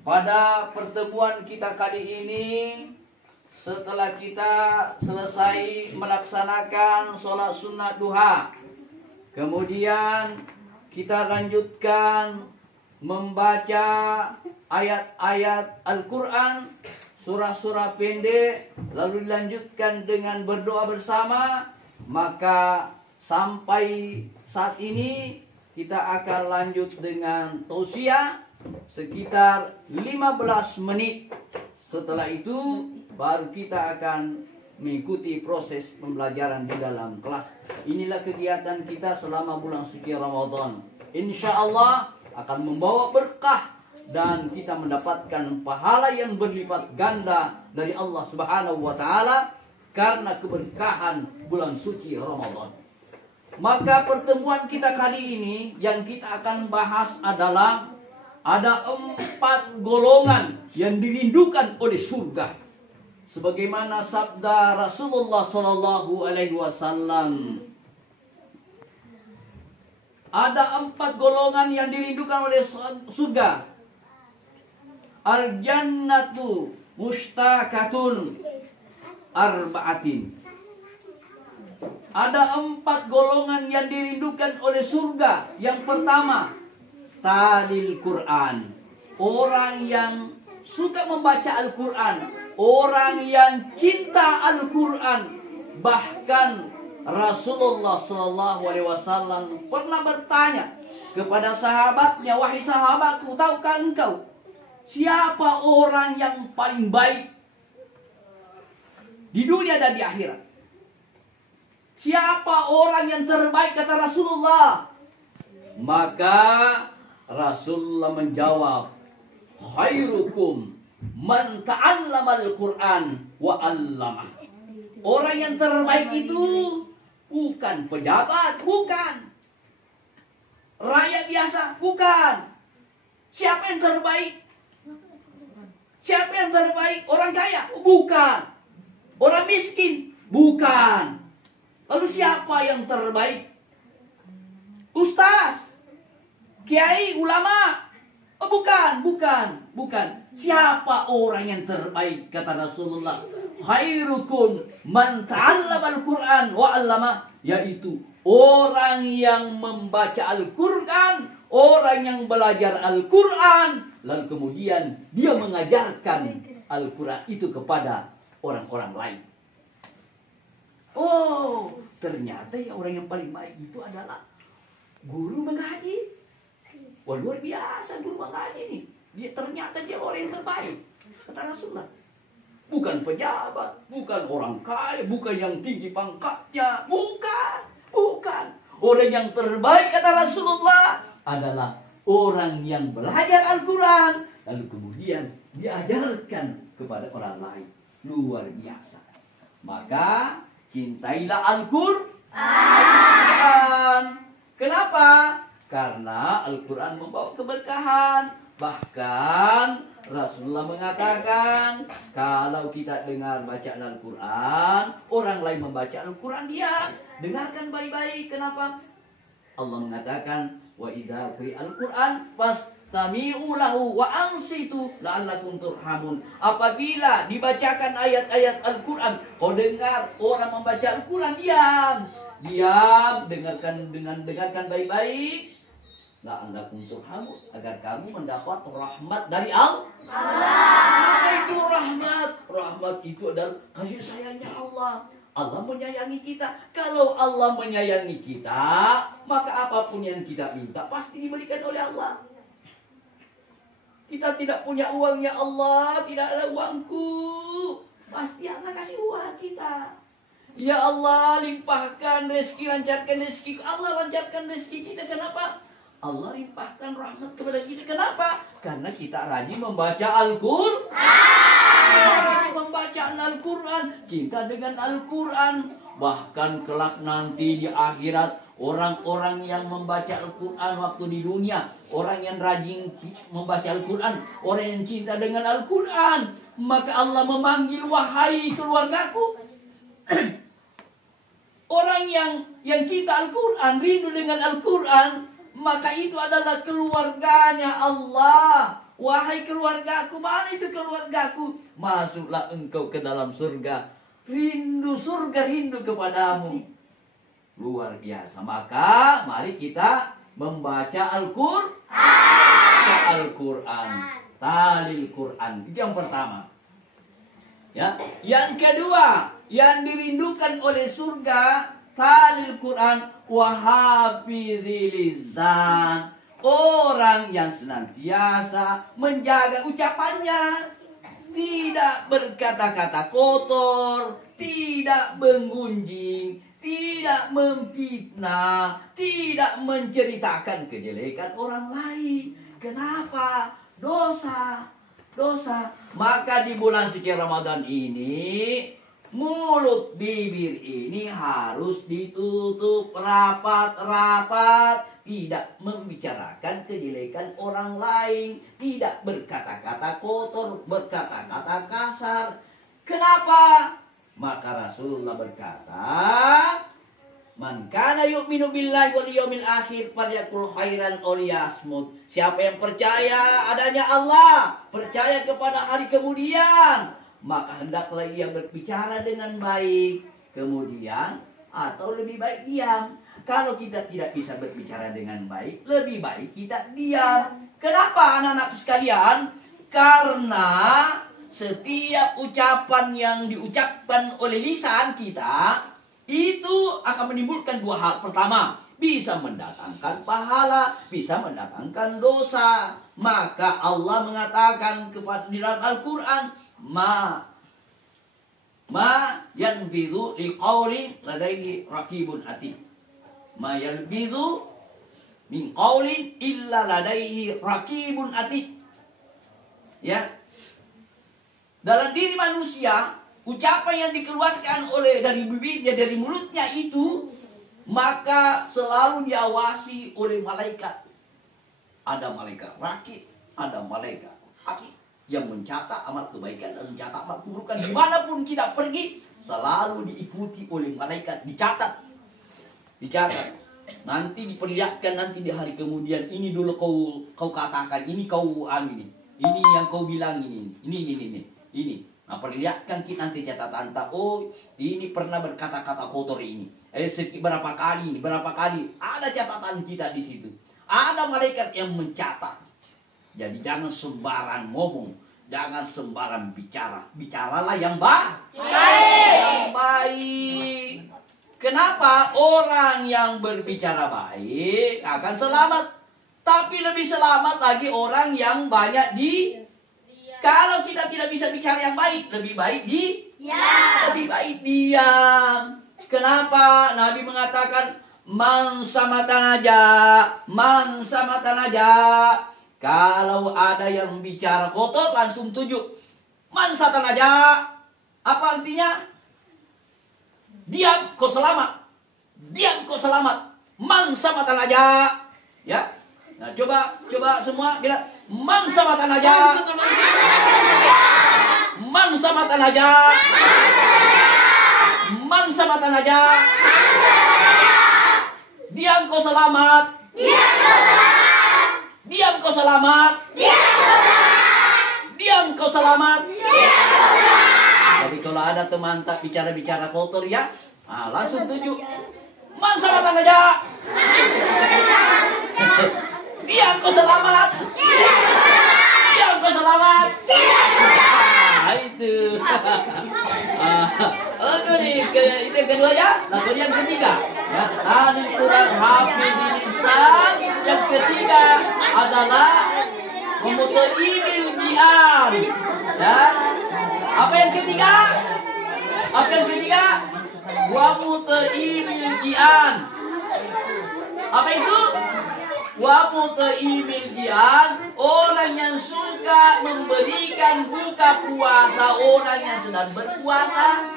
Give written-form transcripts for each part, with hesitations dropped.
Pada pertemuan kita kali ini, setelah kita selesai melaksanakan sholat sunnah duha, kemudian kita lanjutkan membaca ayat-ayat Al-Quran, surah-surah pendek, lalu dilanjutkan dengan berdoa bersama. Maka sampai saat ini kita akan lanjut dengan tausiah sekitar 15 menit. Setelah itu baru kita akan mengikuti proses pembelajaran di dalam kelas. Inilah kegiatan kita selama bulan suci Ramadan. Insya Allah akan membawa berkah dan kita mendapatkan pahala yang berlipat ganda dari Allah Subhanahu wa taala karena keberkahan bulan suci Ramadan. Maka pertemuan kita kali ini yang kita akan bahas adalah ada 4 golongan yang dirindukan oleh surga. Sebagaimana sabda Rasulullah sallallahu alaihi wasallam. Ada 4 golongan yang dirindukan oleh surga. Al-jannatu mustaqatun arba'atin. Ada 4 golongan yang dirindukan oleh surga. Yang pertama, talil Quran, orang yang suka membaca Al-Quran, orang yang cinta Al-Quran. Bahkan Rasulullah SAW pernah bertanya kepada sahabatnya, wahai sahabatku, tahukah engkau siapa orang yang paling baik di dunia dan di akhirat? Siapa orang yang terbaik, kata Rasulullah? Maka Rasulullah menjawab, khairukum man ta'allama al-Quran wa 'allamah. Orang yang terbaik itu bukan pejabat, bukan rakyat biasa, bukan. Siapa yang terbaik? Siapa yang terbaik? Orang kaya? Bukan. Orang miskin? Bukan. Lalu siapa yang terbaik? Ustaz, kiai, ulama? Oh, bukan. Siapa orang yang terbaik? Kata Rasulullah, khairukum man ta'allama al-Quran wa 'allama, yaitu orang yang membaca Al-Quran, orang yang belajar Al-Quran, lalu kemudian dia mengajarkan Al-Quran itu kepada orang-orang lain. Oh, ternyata ya orang yang paling baik itu adalah guru mengaji. Wah, luar biasa guru mengaji nih. Ternyata dia orang yang terbaik, kata Rasulullah. Bukan pejabat, bukan orang kaya, bukan yang tinggi pangkatnya, bukan. Orang yang terbaik, kata Rasulullah, adalah orang yang belajar Al-Quran, lalu kemudian diajarkan kepada orang lain. Luar biasa. Maka cintailah Al-Quran. Kenapa? Karena Al-Quran membawa keberkahan. Bahkan Rasulullah mengatakan, kalau kita dengar bacaan Al-Quran, orang lain membaca Al-Quran, dia dengarkan baik-baik. Kenapa? Allah mengatakan, wa idza quri'al Quran fastami'u lahu wa ansitu la'allakum turhamun. Apabila dibacakan ayat-ayat Al-Quran, kau dengar orang membaca Al-Quran, diam, dengarkan baik-baik. La'allakum turhamun, agar kamu mendapat rahmat dari Allah. Apa itu rahmat? Rahmat itu adalah kasih sayangnya Allah. Allah menyayangi kita. Kalau Allah menyayangi kita, maka apapun yang kita minta pasti diberikan oleh Allah. Kita tidak punya uang, ya Allah, tidak ada uangku, pasti Allah kasih uang kita. Ya Allah, limpahkan rezeki, lancarkan rezeki. Allah lancarkan rezeki kita. Kenapa? Allah limpahkan rahmat kepada kita. Kenapa? Karena kita rajin membaca Al-Quran. Rajin membaca Al-Quran, cinta dengan Al-Quran. Bahkan kelak nanti di akhirat, orang-orang yang membaca Al-Quran waktu di dunia, orang yang rajin membaca Al-Quran, orang yang cinta dengan Al-Quran, maka Allah memanggil, wahai keluargaku. Orang yang cinta Al-Quran, rindu dengan Al-Quran, maka itu adalah keluarganya Allah. Wahai keluargaku, mana itu keluargaku? Masuklah engkau ke dalam surga. Rindu surga, rindu kepadamu. Luar biasa. Maka mari kita membaca Al-Quran. Talil Quran. Itu yang pertama. Ya. Yang kedua, yang dirindukan oleh surga, talil Quran wa hafizil lisan. Orang yang senantiasa menjaga ucapannya, tidak berkata-kata kotor, tidak menggunjing, tidak memfitnah, tidak menceritakan kejelekan orang lain. Kenapa? Dosa. Maka di bulan suci Ramadan ini, mulut bibir ini harus ditutup rapat-rapat. Tidak membicarakan kejelekan orang lain. Tidak berkata-kata kotor, berkata-kata kasar. Kenapa? Maka Rasulullah berkata, man kana yu'minu billahi wal yawmil akhir falyaqul khairan aw liyasmut. Siapa yang percaya adanya Allah, percaya kepada hari kemudian, maka hendaklah ia berbicara dengan baik. Kemudian atau lebih baik diam. Kalau kita tidak bisa berbicara dengan baik, lebih baik kita diam. Kenapa anak-anakku sekalian? Karena setiap ucapan yang diucapkan oleh lisan kita itu akan menimbulkan dua hal. Pertama, bisa mendatangkan pahala, bisa mendatangkan dosa. Maka Allah mengatakan kepada di dalam Al-Quran, ma yanfidhu liqaulin ladaihi raqibun atid. Ma yalbidhu min qaulin illa ladaihi raqibun atid. Ya. Dalam diri manusia, ucapan yang dikeluarkan oleh dari bibirnya, dari mulutnya itu, maka selalu diawasi oleh malaikat. Ada malaikat rakib, ada malaikat atid yang mencatat amal kebaikan dan mencatat amal keburukan. Dimanapun kita pergi, selalu diikuti oleh malaikat, dicatat. Nanti diperlihatkan nanti di hari kemudian, ini dulu kau katakan, ini kau amini, ini yang kau bilang ini. Nah, perlihatkan kita nanti catatan. Oh, ini pernah berkata-kata kotor ini. Berapa kali ada catatan kita di situ. Ada malaikat yang mencatat. Jadi jangan sembarang ngomong, jangan sembarang bicara. Bicaralah yang baik. Yang baik. Kenapa? Orang yang berbicara baik akan selamat. Tapi lebih selamat lagi orang yang banyak kalau kita tidak bisa bicara yang baik, lebih baik diam. Kenapa? Nabi mengatakan, man samatanaja. Kalau ada yang bicara kotor, langsung tujuh. Man satanaja. Apa artinya? Diam, kau selamat. Man samatanaja. Ya. Nah, coba semua bilang, man samatanaja. Man samatanaja. Diam kau selamat. Jadi kalau ada teman tak bicara kotor ya, langsung tuju. Man samatanaja. Diam kau selamat. Itu. Itu yang kedua ya. Nah, kemudian yang ketiga. Ya, talil Quran hafizil lisan. Yang ketiga adalah memutaibil jian. Ya. Apa yang ketiga? Wa mutaibil jian. Apa itu? Wa mutaibil jian, orang yang suka memberikan buka puasa orang yang sedang berpuasa.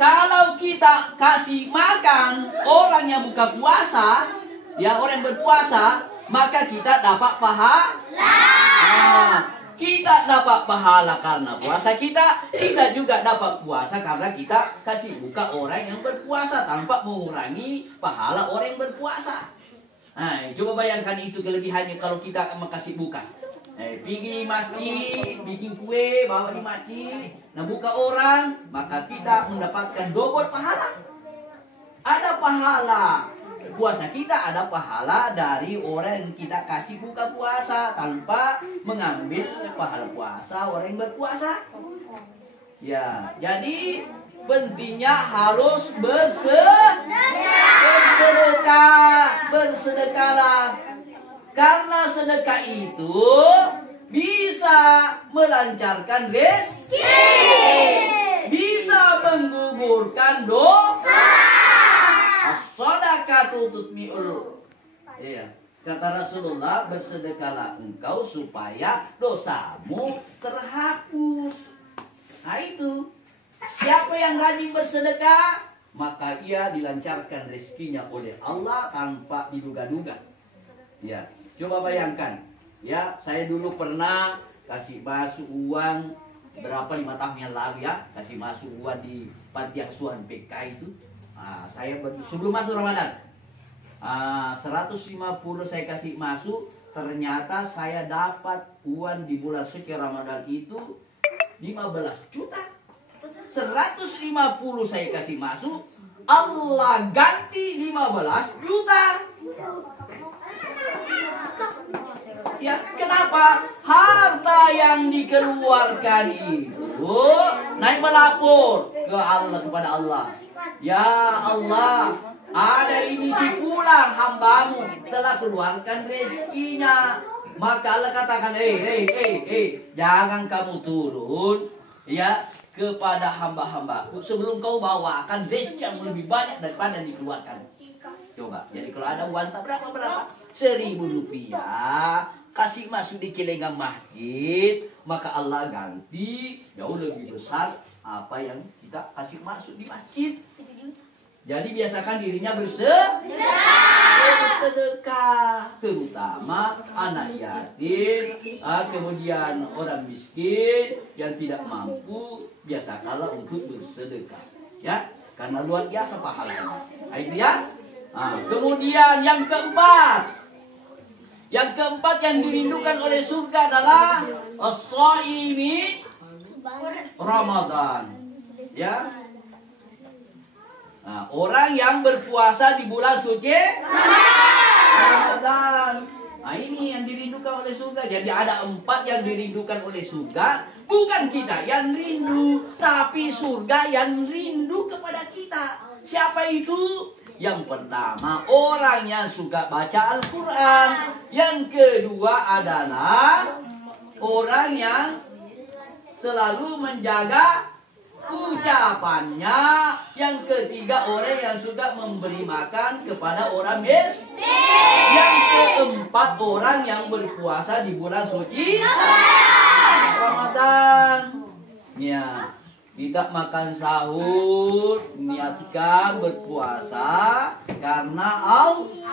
Kalau kita kasih makan orang yang buka puasa, ya orang yang berpuasa, maka kita dapat pahala. kita dapat pahala karena puasa kita juga dapat puasa karena kita kasih buka orang yang berpuasa tanpa mengurangi pahala orang yang berpuasa. Nah, coba bayangkan itu kelebihannya kalau kita kasih buka. Pergi masjid, bikin kue, bawa di masjid, nah buka orang, maka kita mendapatkan double pahala. Ada pahala puasa kita, ada pahala dari orang yang kita kasih buka puasa tanpa mengambil pahala puasa orang yang berpuasa. Ya, jadi pentingnya harus bersedekahlah. Karena sedekah itu bisa melancarkan rezeki, bisa menggugurkan dosa. As-sadaqatu tutmi'ul. Iya. Kata Rasulullah, bersedekahlah engkau supaya dosamu terhapus. Nah itu. Siapa yang rajin bersedekah, maka ia dilancarkan rezekinya oleh Allah tanpa diduga-duga. Ya, coba bayangkan. Ya, saya dulu pernah kasih masuk uang berapa 5 tahun yang lalu ya, kasih masuk uang di panti asuhan PK itu. Saya sebelum masuk Ramadan 150 saya kasih masuk, ternyata saya dapat uang di bulan sekian Ramadan itu 15 juta. 150 saya kasih masuk, Allah ganti 15 juta. Ya, kenapa? Harta yang dikeluarkan itu naik melapor ke Allah, kepada Allah. Ya Allah, ada ini si pulang hambamu telah keluarkan rezekinya. Maka Allah katakan, jangan kamu turun ya kepada hamba-hambaku sebelum kau bawakan rezeki yang lebih banyak daripada yang dikeluarkan. Coba, jadi kalau ada uang berapa? 1.000 rupiah kasih masuk di celengan masjid, maka Allah ganti jauh lebih besar apa yang kita kasih masuk di masjid. Jadi biasakan dirinya bersedekah, terutama anak yatim, kemudian orang miskin yang tidak mampu, biasakanlah untuk bersedekah, ya, karena luar biasa pahalanya. Nah, itu ya. Kemudian yang keempat yang dirindukan oleh surga adalah as-shaimi Ramadan, ya. Nah, orang yang berpuasa di bulan suci Ramadan. Nah, ini yang dirindukan oleh surga. Jadi ada 4 yang dirindukan oleh surga. Bukan kita yang rindu, tapi surga yang rindu kepada kita. Siapa itu? Yang pertama, orang yang suka baca Al-Quran. Yang kedua adalah orang yang selalu menjaga ucapannya. Yang ketiga, orang yang suka memberi makan kepada orang miskin. Yang keempat, orang yang berpuasa di bulan suci Ramadan. Ya, kita makan sahur, niatkan berpuasa karena Allah.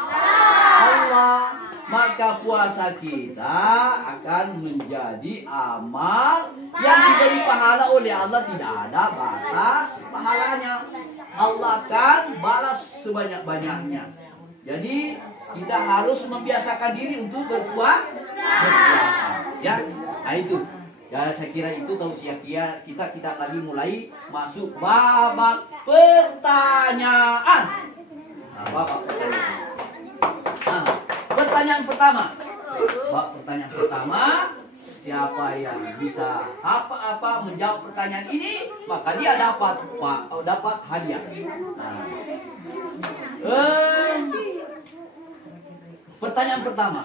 Maka puasa kita akan menjadi amal yang diberi pahala oleh Allah. Tidak ada batas pahalanya. Allah akan balas sebanyak-banyaknya. Jadi kita harus membiasakan diri untuk berpuasa. Ya, nah itu. Ya, saya kira itu tausiah kita lagi mulai masuk babak pertanyaan. Nah, babak pertanyaan. Pertanyaan pertama, siapa yang bisa apa menjawab pertanyaan ini, maka dia dapat hadiah. Nah. Pertanyaan pertama,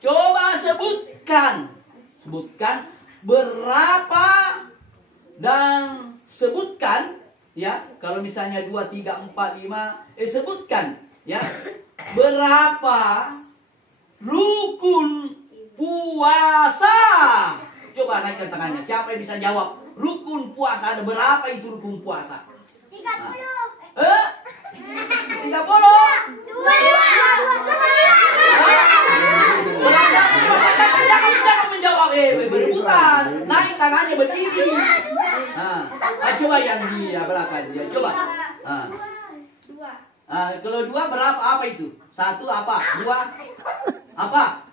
coba sebutkan berapa dan sebutkan. Ya, kalau misalnya 2, 3, 4, 5, sebutkan ya berapa rukun puasa. Coba naikkan tangannya. Siapa yang bisa jawab? Rukun puasa ada berapa itu rukun puasa? 30. 30? 22. tangannya berdiri. Coba yang dia belakang dia. Coba. Kalau dua berapa? Apa itu? Satu apa? Dua apa?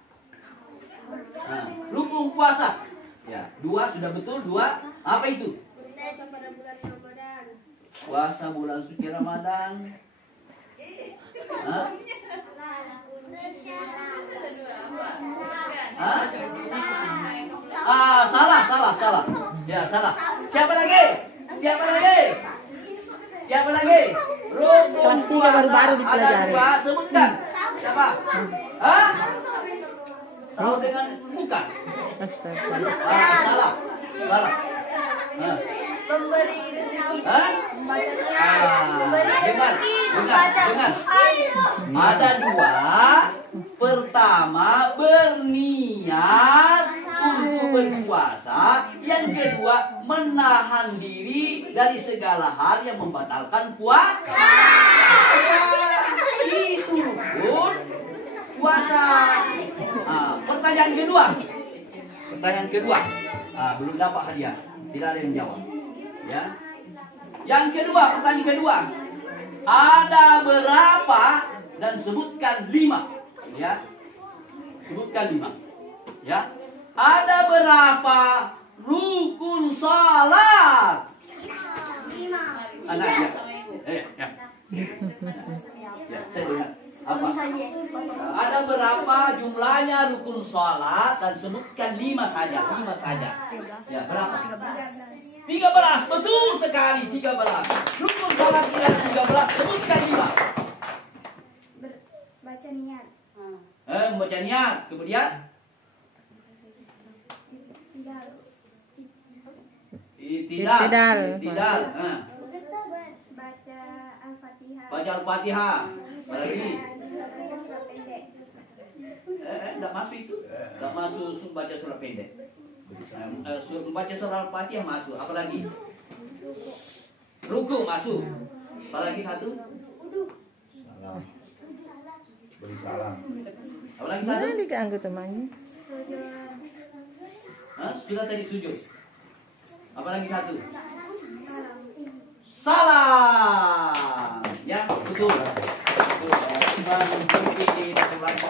Rukun puasa. Ya, dua sudah betul. Dua apa itu? Puasa bulan suci Ramadan. Salah. Ya, salah. Siapa lagi? Rukun puasa ada dua, sebutkan. Siapa? Tahu dengan bukan? Salah. Memberi rezeki. Dengar. Ada dua. Pertama, berniat untuk berpuasa. Yang kedua, menahan diri dari segala hal yang membatalkan puasa. Itu rukun puasa. Pertanyaan kedua. Belum dapat hadiah. Tidak ada yang jawab. Ya. Yang kedua, pertanyaan kedua. Ada berapa? Dan sebutkan 5. Ya. Sebutkan 5. Ya. Ada berapa rukun salat? 5. Anak ya. Ya. Ya, saya dengar. Apa? Ada berapa jumlahnya rukun salat dan sebutkan 5 saja. Ya, berapa? 13. Betul sekali, 13. Rukun salat tidak 13, sebutkan 5. Baca niat. Baca niat, kemudian Itidal. Baca Al-Fatihah. Baca Al-Fatihah. Lagi. Enggak masuk itu. Enggak masuk baca surat pendek. Baca surat Al-Fatihah masuk. Apa lagi? Ruku masuk. Apa lagi satu? Bersalam. Apa lagi satu? Mana diganggu temannya? Sudah tadi sujud. Apa lagi satu? Salam. Ya, betul.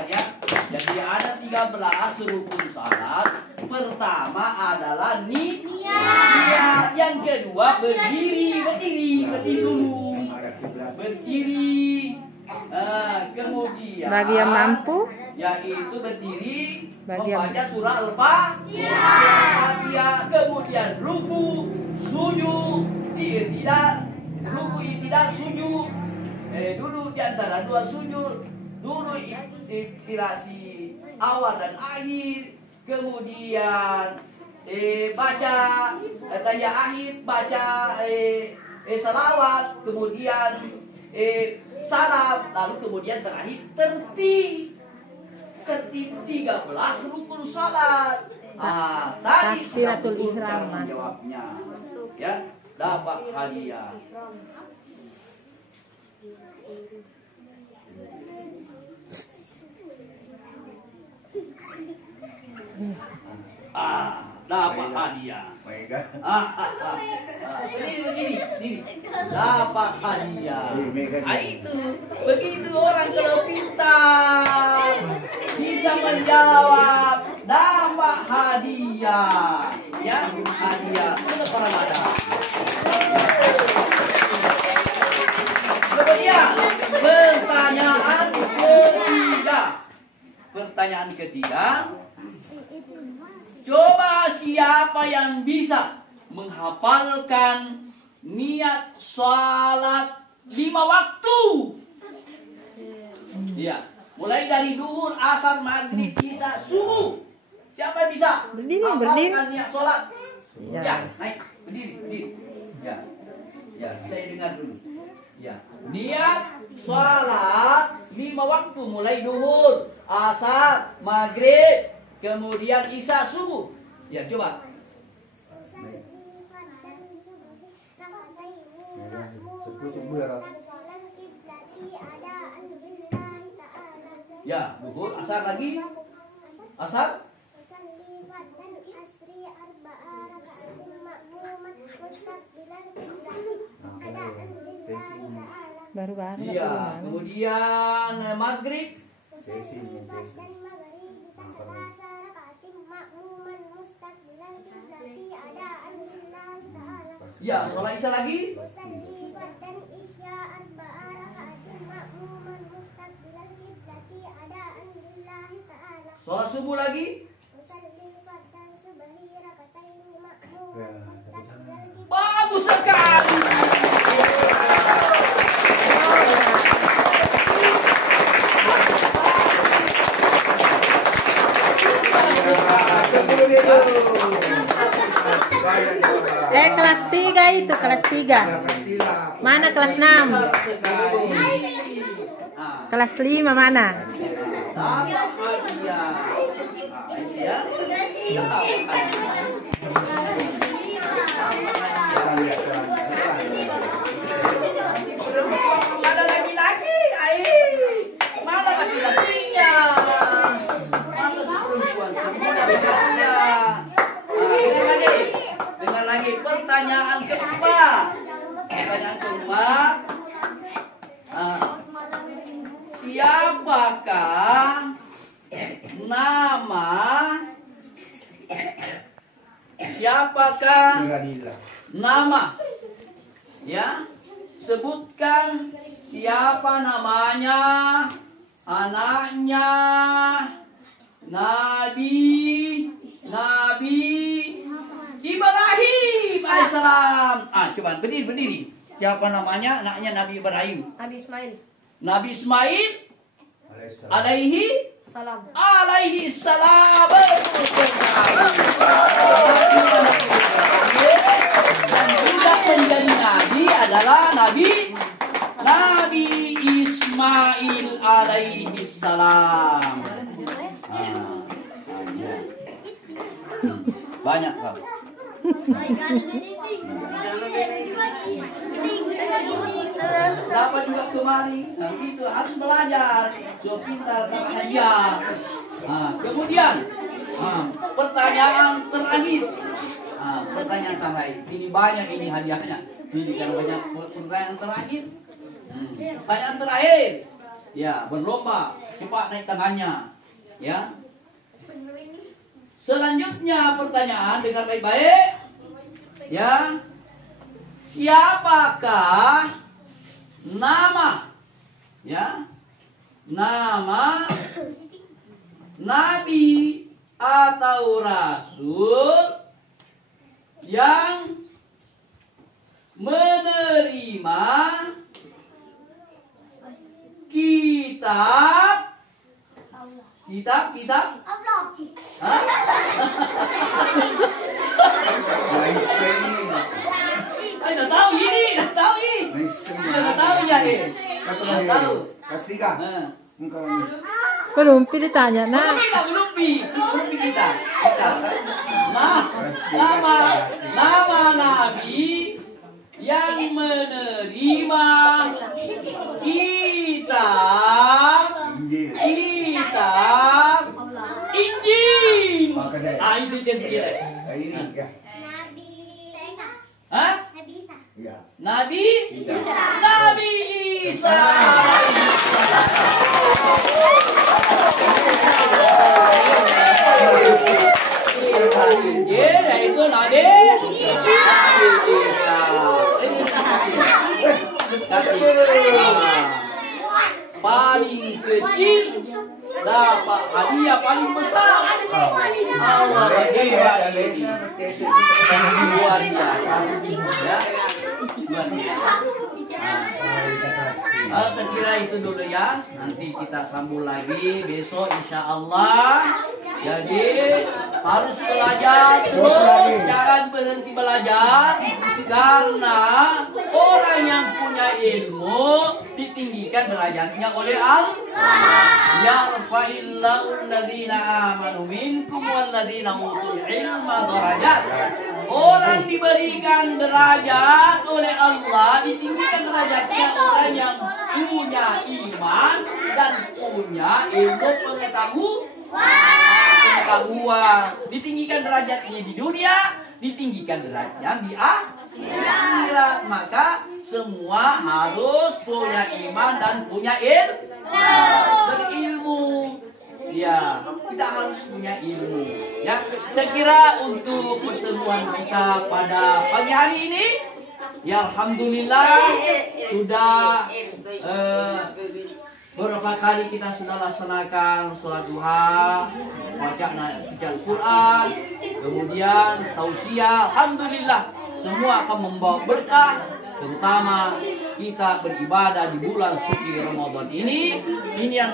Ya. Jadi ada 13 rukun salat. Pertama adalah niat. Yang kedua berdiri dulu. Berdiri. Kemudian Bagi yang mampu, yaitu berdiri bagi yang membaca surah Al-Fatihah. Kemudian ruku, sujud, ruku itidal sujud. Duduk di antara dua sujud, duduk itirasi awal dan akhir. Kemudian baca tahiyat akhir, baca salawat, kemudian salam, lalu kemudian terakhir tertib 13 rukun salat. Tadi sudah Takbiratul betul ihram cara masuk. menjawabnya. Ya, dapat hadiah. Dapat hadiah. Begini. Dapat hadiah. Itu begitu orang kalau pintar bisa menjawab, dapat hadiah. Ya, hadiah sedekah Ramadan. Kemudian pertanyaan ketiga. Coba siapa yang bisa menghafalkan niat salat 5 waktu? Ya, mulai dari duhur, asar, maghrib, isya, subuh. Siapa yang bisa menghafalkan niat salat? Ya, naik, berdiri. Ya, saya dengar dulu. Ya, niat salat 5 waktu, mulai duhur, asar, maghrib, kemudian isya, subuh. Ya, coba. Ya, duhur, asar lagi. Asar. Baru-baru. Iya, kemudian maghrib. Sesi. Ya, sholat isya lagi. Sholat subuh lagi. Bagus sekali. Kelas 3 itu, kelas 3. Mana kelas 6? Kelas 5 mana? Ada laki-laki, mana laki-lakinya? Masa perempuan semua laki-lakinya? Dengar lagi pertanyaan keempat. Pertanyaan keempat. Siapakah nama? Siapakah nama? Ya, sebutkan siapa namanya, anaknya Nabi Ibrahim alaihissalam. Coba berdiri. Siapa namanya anaknya Nabi Ibrahim? Nabi Ismail. Nabi Ismail alaihi Salam. alaihi salam. Dan juga menjadi nabi adalah Nabi Ismail alaihi salam. Banyak kau. Dapat juga kemari. Nah, itu harus belajar. So pintar hadiah. Kemudian pertanyaan terakhir. Pertanyaan terakhir. Ini banyak ini hadiahnya. Ini kan banyak pertanyaan terakhir. Pertanyaan terakhir. Ya, berlomba. Cepat naik tangannya. Ya. Selanjutnya pertanyaan, dengar baik-baik. Ya. Siapakah nama? Ya. Nama nabi atau rasul yang menerima kitab Hah? Dah tahu ini. Dah tahu ya tahu. Belum ditanya, nah. Belum kita. Nama nabi yang menerima kitab Injil. Itu kecil. Hah? Nabi Isa. Injil yaitu Nabi Isa. Paling kecil dapat hadiah paling besar. Allah hebat ini. Luar biasa. Ya. Saya kira itu dulu ya. Nanti kita sambung lagi besok insya Allah. Jadi harus belajar terus, jangan berhenti belajar. Karena orang yang punya ilmu ditinggikan derajatnya oleh Allah. Yarfa'illahu alladhina amanu minkum walladhina utul ilma darajat. Orang diberikan derajat oleh Allah, ditinggikan derajatnya orang yang punya iman dan punya ilmu pengetahuan. Ditinggikan derajatnya di dunia, ditinggikan derajatnya di akhirat. Maka semua harus punya iman dan punya berilmu. Ya, kita harus punya ilmu. Ya, saya kira untuk pertemuan kita pada pagi hari ini, ya alhamdulillah sudah beberapa kali kita sudah laksanakan sholat duha, bacaan suci Al-Quran, kemudian tausiah. Alhamdulillah semua akan membawa berkah, terutama kita beribadah di bulan suci Ramadan ini. Ini yang